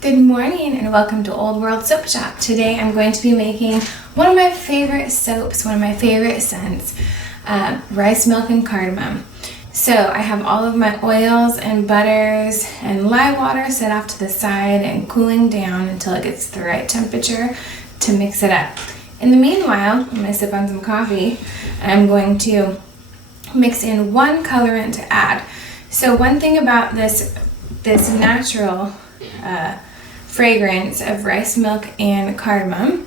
Good morning and welcome to Old World Soap Shop. Today I'm going to be making one of my favorite soaps, one of my favorite scents, rice milk and cardamom. So I have all of my oils and butters and lye water set off to the side and cooling down until it gets the right temperature to mix it up. In the meanwhile, I'm going to sip on some coffee. I'm going to mix in one colorant to add. So one thing about this natural fragrance of rice milk and cardamom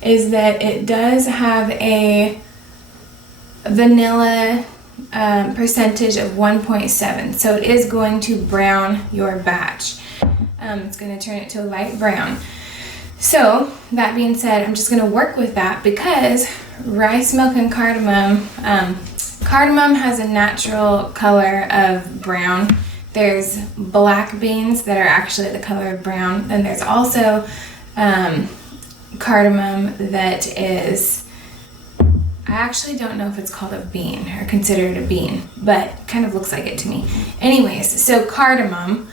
is that it does have a vanilla percentage of 1.7, so it is going to brown your batch. It's going to turn it to a light brown. So that being said, I'm just going to work with that because rice milk and cardamom, cardamom has a natural color of brown. There's black beans that are actually the color of brown. Then there's also cardamom that is, I actually don't know if it's called a bean or considered a bean, but kind of looks like it to me. Anyways, so cardamom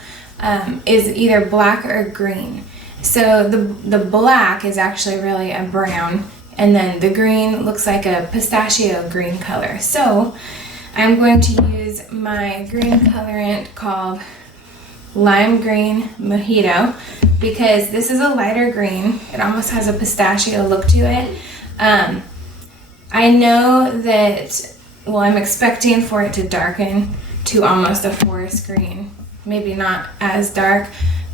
is either black or green. So the black is actually really a brown, and then the green looks like a pistachio green color. So I'm going to use my green colorant called Lime Green Mojito because this is a lighter green. It almost has a pistachio look to it. I know that, well, I'm expecting for it to darken to almost a forest green, maybe not as dark,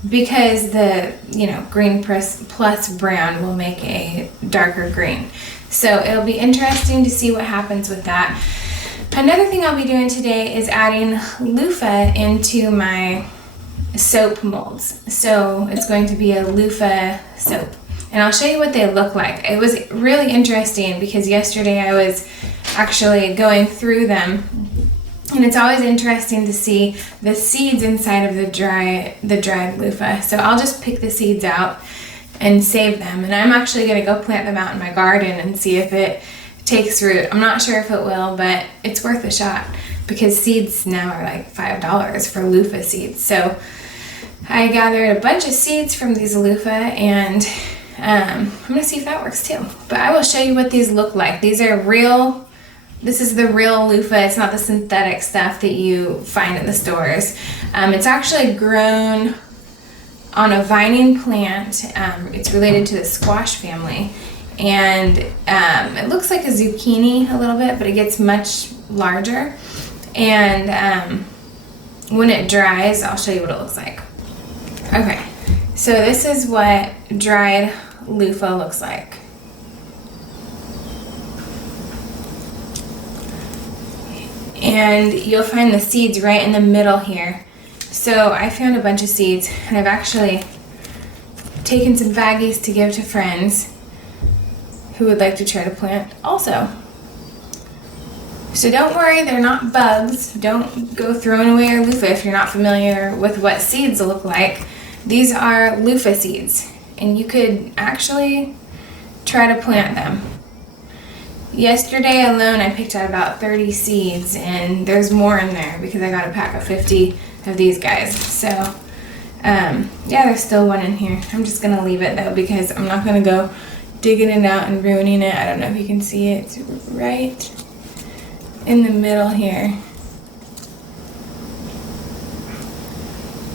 because the green plus brown will make a darker green. So it'll be interesting to see what happens with that. Another thing I'll be doing today is adding loofah into my soap molds. So it's going to be a loofah soap. And I'll show you what they look like. It was really interesting because yesterday I was actually going through them. And it's always interesting to see the seeds inside of the dried loofah. So I'll just pick the seeds out and save them. And I'm actually going to go plant them out in my garden and see if it takes root. I'm not sure if it will, but it's worth a shot because seeds now are like $5 for loofah seeds. So I gathered a bunch of seeds from these loofah and I'm going to see if that works too. But I will show you what these look like. These are real. This is the real loofah. It's not the synthetic stuff that you find in the stores. It's actually grown on a vining plant. It's related to the squash family. And it looks like a zucchini a little bit, but it gets much larger. And when it dries, I'll show you what it looks like. Okay, so this is what dried loofah looks like. And you'll find the seeds right in the middle here. So I found a bunch of seeds, and I've actually taken some baggies to give to friends who would like to try to plant also. So don't worry, they're not bugs. Don't go throwing away your loofah if you're not familiar with what seeds look like. These are loofah seeds, and you could actually try to plant them. Yesterday alone I picked out about 30 seeds, and there's more in there because I got a pack of 50 of these guys. So yeah, there's still one in here. I'm just gonna leave it though because I'm not gonna go digging it out and ruining it. I don't know if you can see it. It's right in the middle here.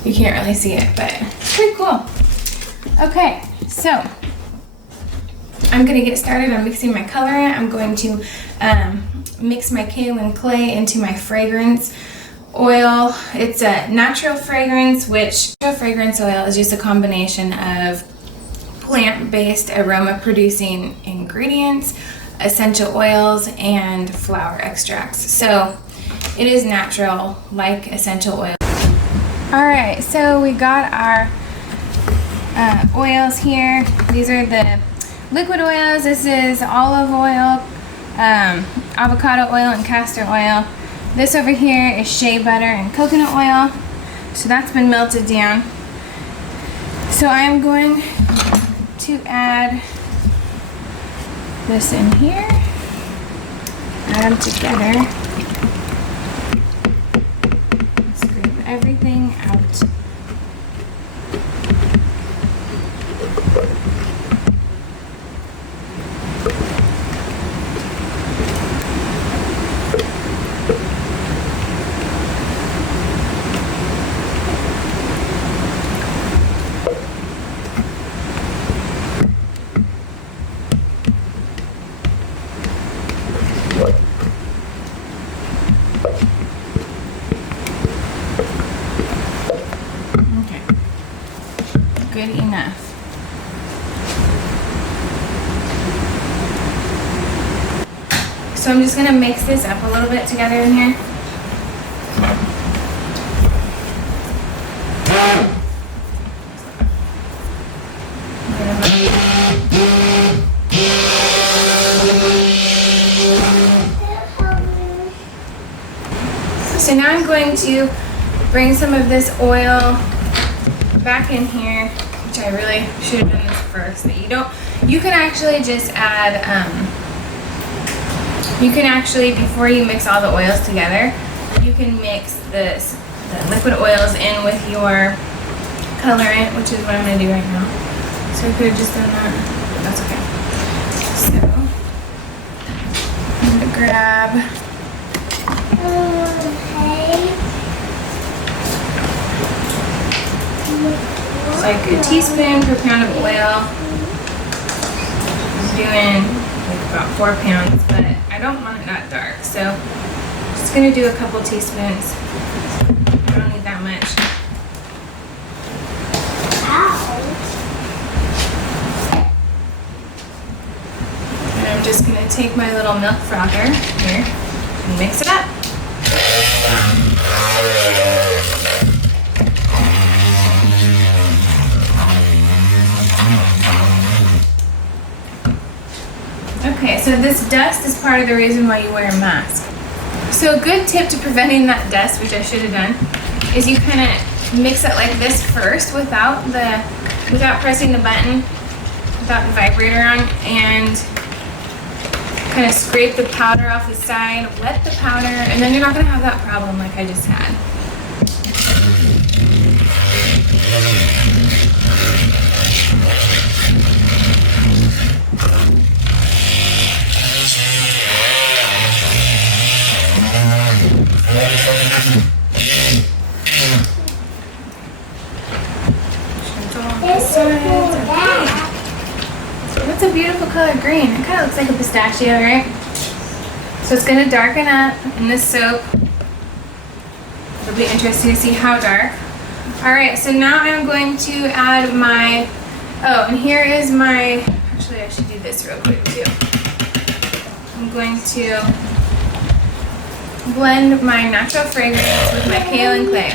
You can't really see it, but it's pretty cool. Okay, so I'm gonna get started on mixing my colorant. I'm going to mix my kaolin clay into my fragrance oil. It's a natural fragrance, which natural fragrance oil is just a combination of plant-based aroma-producing ingredients, essential oils, and flower extracts. So it is natural, like essential oil. All right, so we got our oils here. These are the liquid oils. This is olive oil, avocado oil, and castor oil. This over here is shea butter and coconut oil. So that's been melted down. So I'm going to add this in here, add them together, scrape everything out. good enough. So I'm just gonna mix this up a little bit together in here. So now I'm going to bring some of this oil back in here, which I really should have done this first, but you can actually just add, before you mix all the oils together, you can mix the liquid oils in with your colorant, which is what I'm gonna do right now. So I could have just done that, but that's okay. So I'm gonna grab like a teaspoon per pound of oil. I'm doing like about 4 pounds, but I don't want it that dark, so I'm just gonna do a couple teaspoons. I don't need that much. And I'm just gonna take my little milk frother here and mix it up. Okay, so this dust is part of the reason why you wear a mask. So a good tip to preventing that dust, which I should have done, is you kind of mix it like this first without pressing the button, without the vibrator on, and kind of scrape the powder off the side, wet the powder, and then you're not going to have that problem like I just had. That's a beautiful color green. It kind of looks like a pistachio, right? So it's going to darken up in this soap. It'll be interesting to see how dark. Alright, so now I'm going to add my, and here is my, actually I should do this real quick too. I'm going to blend my natural fragrance with my kaolin clay.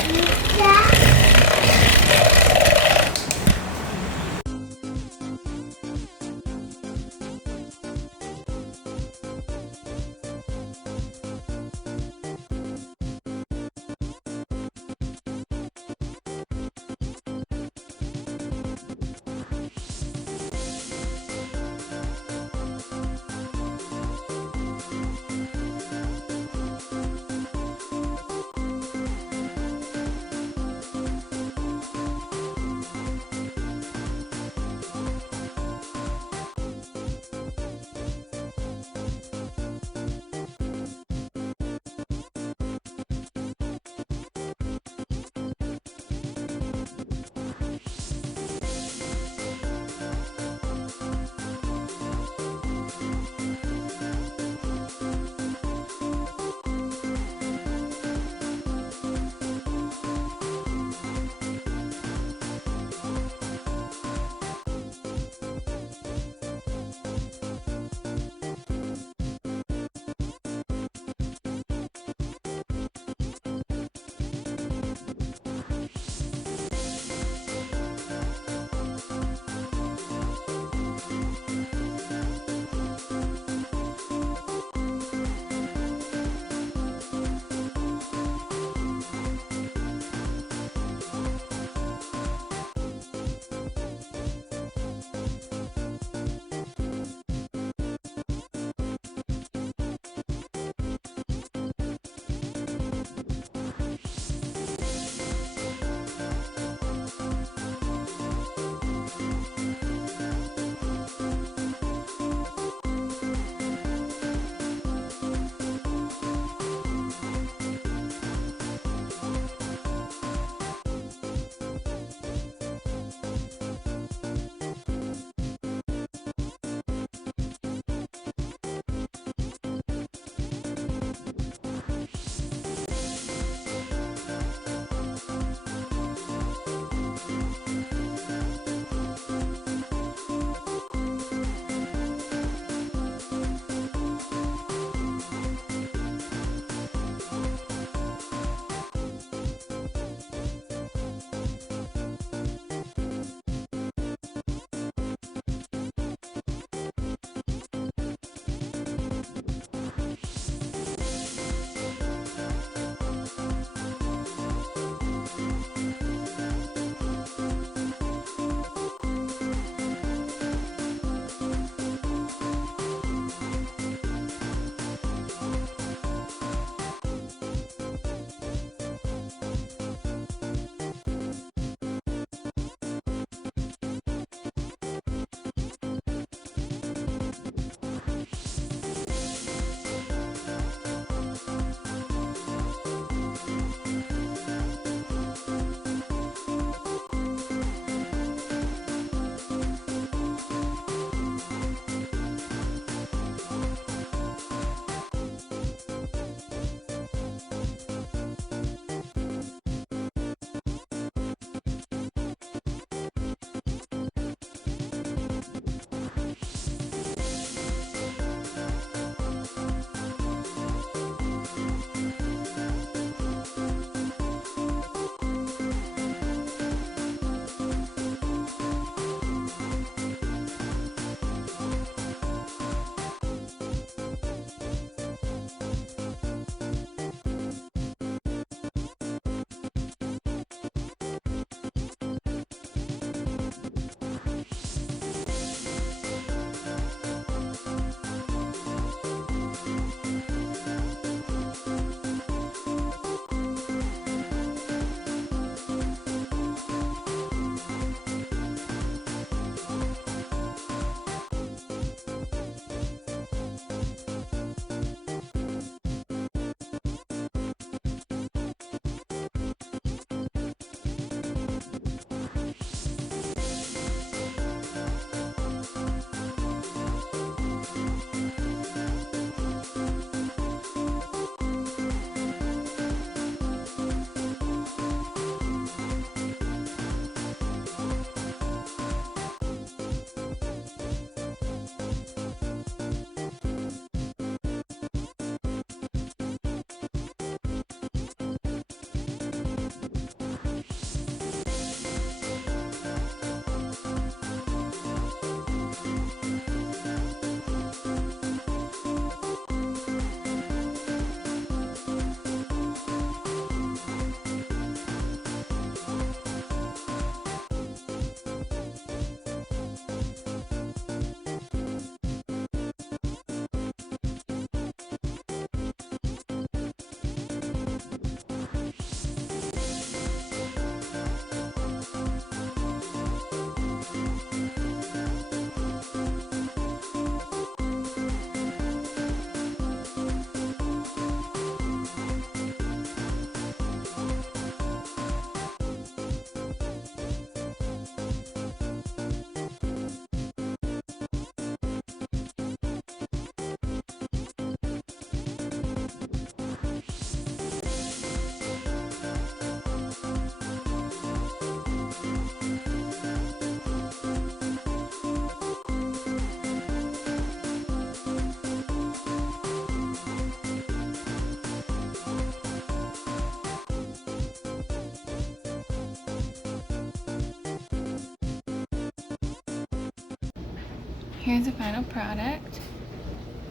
here's the final product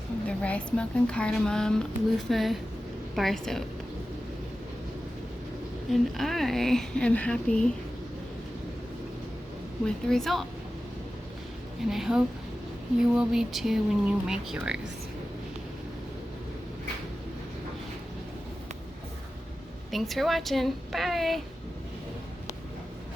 of the rice milk and cardamom loofah bar soap. And I am happy with the result. And I hope you will be too when you make yours. Thanks for watching. Bye.